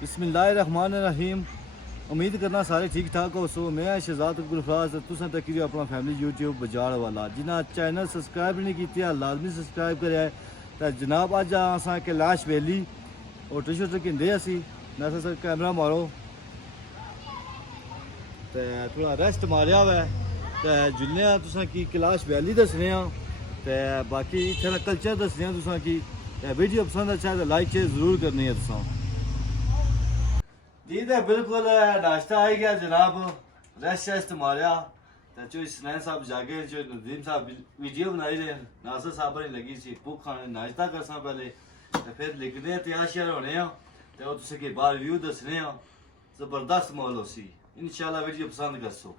बिस्मिल्लाहिर्रहमानिर्रहीम। उम्मीद करना सारे ठीक ठाक हो। सो मैं शहजाद गुलफराज तुसें तक अपना फैमिली यूट्यूब बजार वाला जिन्हें चैनल सब्सक्राइब नहीं किया लाजमी सब्सक्राइब करे। तो जनाब अज असां कैलाश वैली होटल शोटल कहते असी ना सर कैमरा मारो तो थोड़ा रेस्ट मारिया हुआ है तो जुलने तुसें की कैलाश वैली दसने तो बाकी इत्थे दा कल्चर दसने तुसें की वीडियो पसंद अच्छा है तो लाइक शेयर जरूर करनी है तुसें जी। तो बिल्कुल नाश्ता आ गया जनाब, रेस्ट शेस्ट मारिया तो चो इसनैन साहब जागे चो नदीम साहब वीडियो बनाई रहे नासर साहब नहीं लगी सी भुख खाने नाश्ता करसा पहले तो फिर लिखने तैयार श्यार होने तो तुसें के बाहर व्यू दसने जबरदस्त माहौल हो सी। इंशाल्लाह वीडियो पसंद करसो।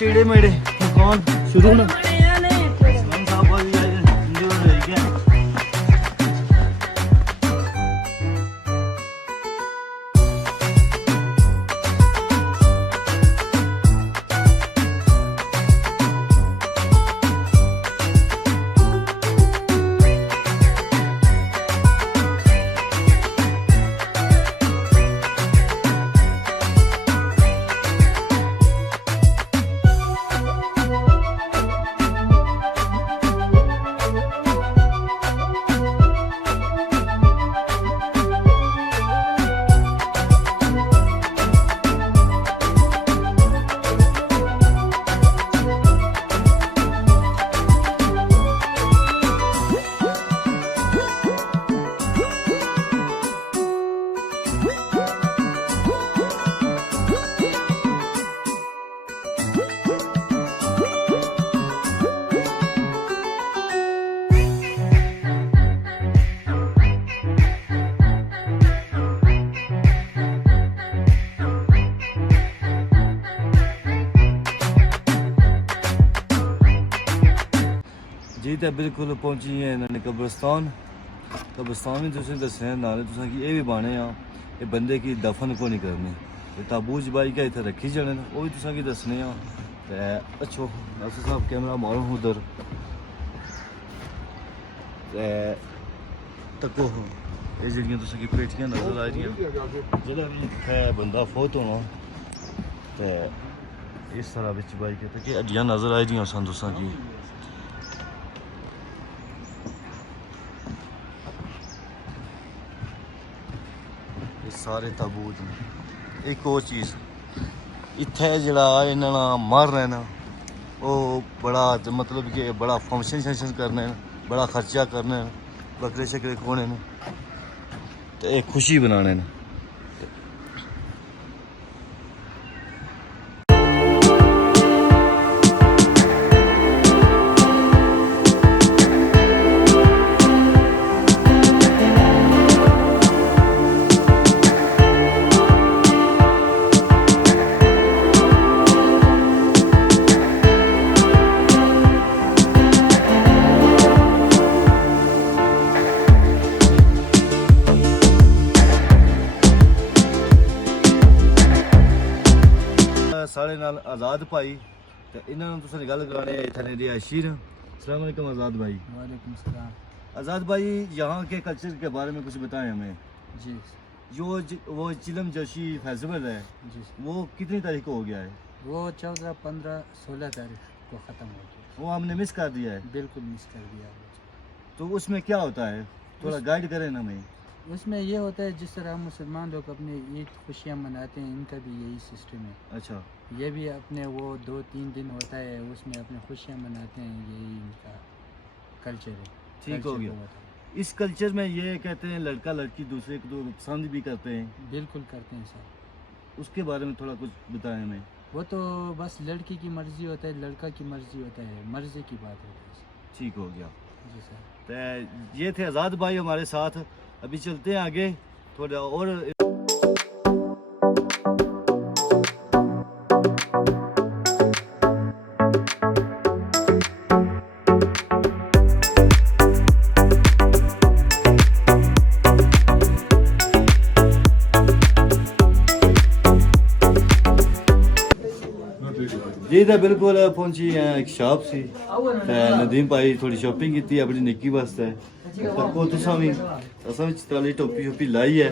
टेढ़े मेढ़े मकान शुरू में जी। तो बिल्कुल पहुंची है इन्होंने कब्रिस्तान भी तुसें दसने नाले तुसें कि ये भी बाने ये बंदे की दफन को नहीं करने ताबूज बाई क्या इतना रखी जाने वो भी तुसें कि दसने अच्छो डॉक्टर साहब कैमरा मारो उधर तको ये जड़ियां तुसें की पेटियां नजर आ रही जेह्ड़ा भी है बंदा फोत होना ते इस तरह बिच बाई के कि हड्डियां नजर आ रही सन तुसां की ये सारे ताबूत ने एक और चीज़ इत्थे जड़ा इन्होंने मर रहे ना वो बड़ा मतलब कि बड़ा फंक्शन शंक्शन करने बड़ा खर्चा करने बकरे शकरे खोने ने तो एक खुशी बनाने ने साढ़े नाल आज़ाद भाई तो इन्होंने तुसें गल कराने इतने रिहायशी ने। अस्सलाम वालेकुम आज़ाद भाई। वालेकुम सलाम। आज़ाद भाई यहाँ के कल्चर के बारे में कुछ बताएं हमें। जी वो चिलम जोशी फेस्टिवल है जी वो कितनी तारीख को हो गया है? वो 14, 15, 16 तारीख को ख़त्म हो गया। वो हमने मिस कर दिया है। बिल्कुल मिस कर दिया। तो उसमें क्या होता है थोड़ा गाइड करें ना हमें। उसमें ये होता है जिस तरह मुसलमान लोग अपने ईद खुशियाँ मनाते हैं इनका भी यही सिस्टम है। अच्छा ये भी अपने वो 2-3 दिन होता है उसमें अपने खुशियाँ मनाते हैं यही इनका कल्चर है। ठीक हो गया। इस कल्चर में ये कहते हैं लड़का लड़की दूसरे को तो पसंद भी करते हैं। बिल्कुल करते हैं सर। उसके बारे में थोड़ा कुछ बताएं हमें। वो तो बस लड़की की मर्ज़ी होता है लड़का की मर्ज़ी होता है मर्ज़ी की बात होती है। ठीक हो गया। जी सर। तो ये थे आज़ाद भाई हमारे साथ। अभी चलते हैं आगे थोड़ा और। जी तो बिल्कुल पहुंची एक शॉप सी नदीम भाई थोड़ी शॉपिंग की अपनी निक्की वास्ते तको तुसां भी असां भी चित्राली टोपी शोपी लाई है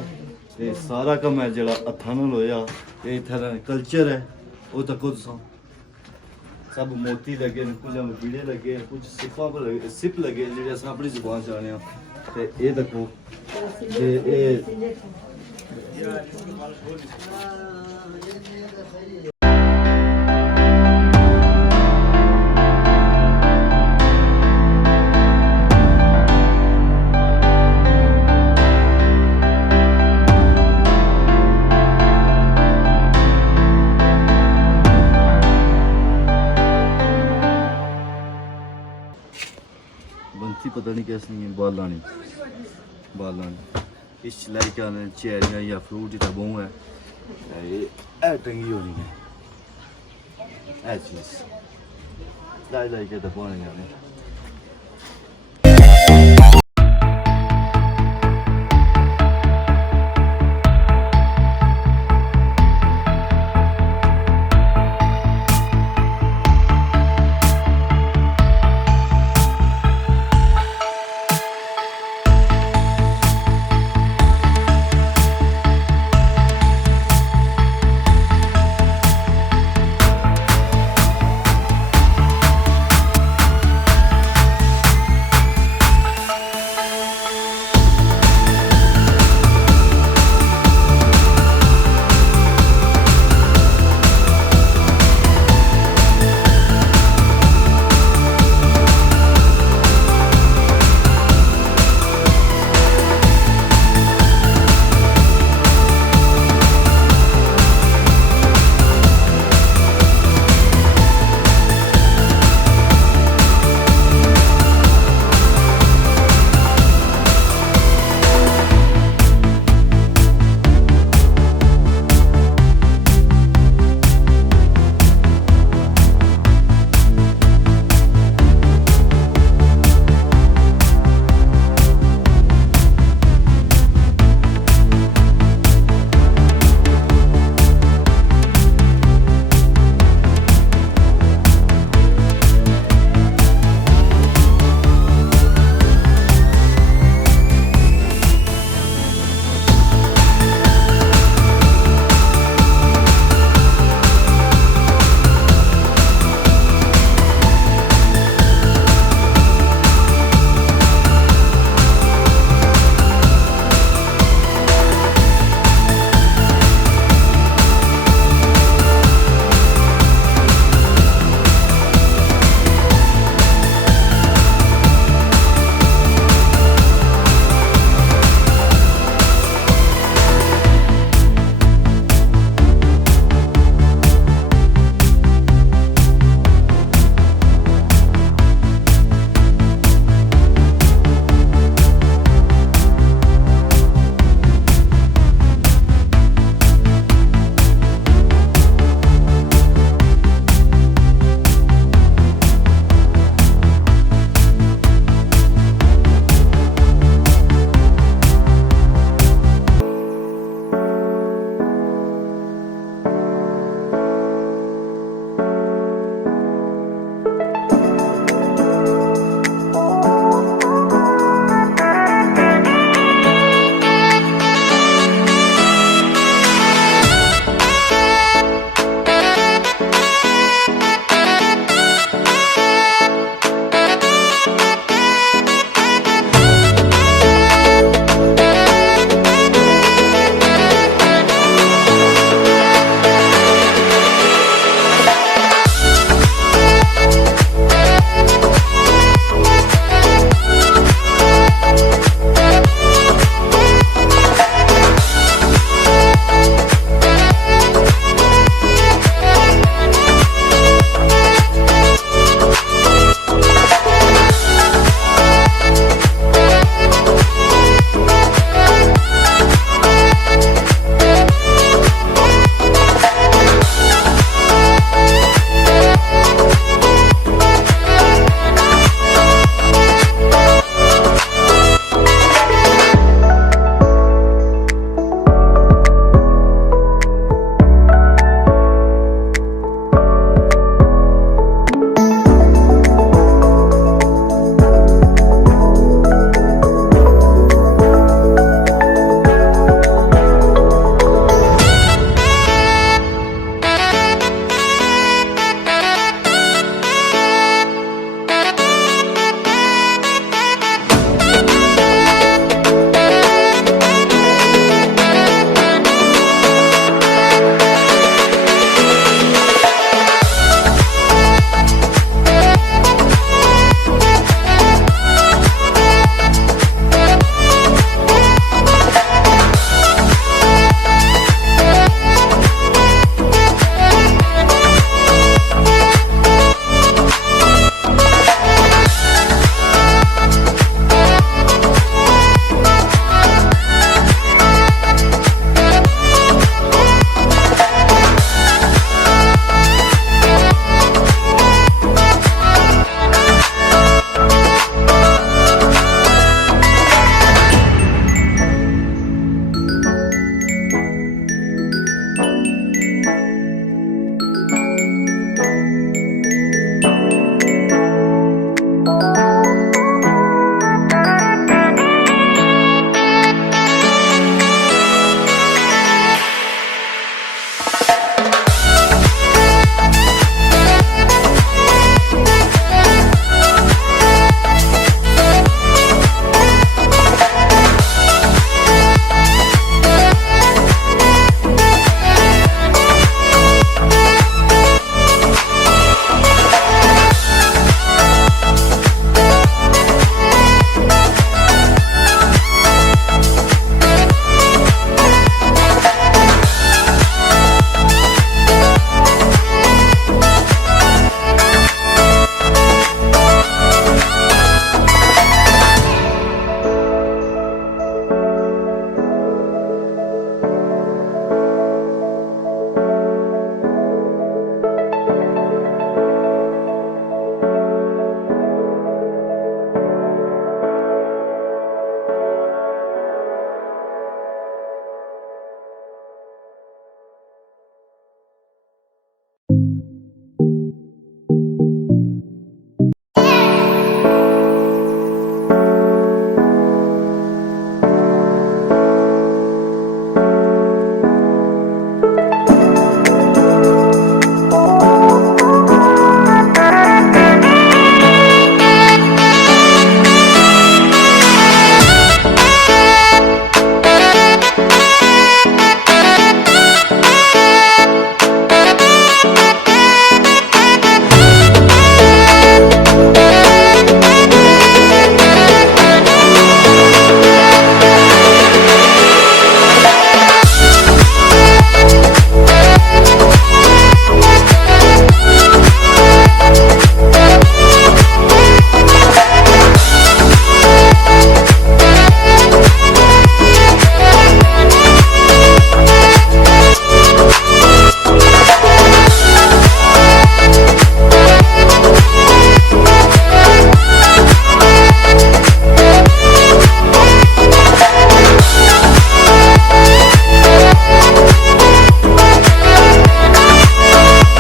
ते सारा कम है जेड़ा हत्थां नाल होया ते इत्थै दा कल्चर है वो तको तुसां सब मोती लगे कुछ कीड़े लगे कुछ सिपां पर लगे सिप लगे जेह्ड़े असां अपनी जुबान च आने ते एह् तको ते एह् बनती पता नहीं कैसी है बाल लानी इस लाई क्या चेरियाँ या फ्रूट इतना बहु है ये टंगी होनी है चीज़ लाई के तो पानी जाने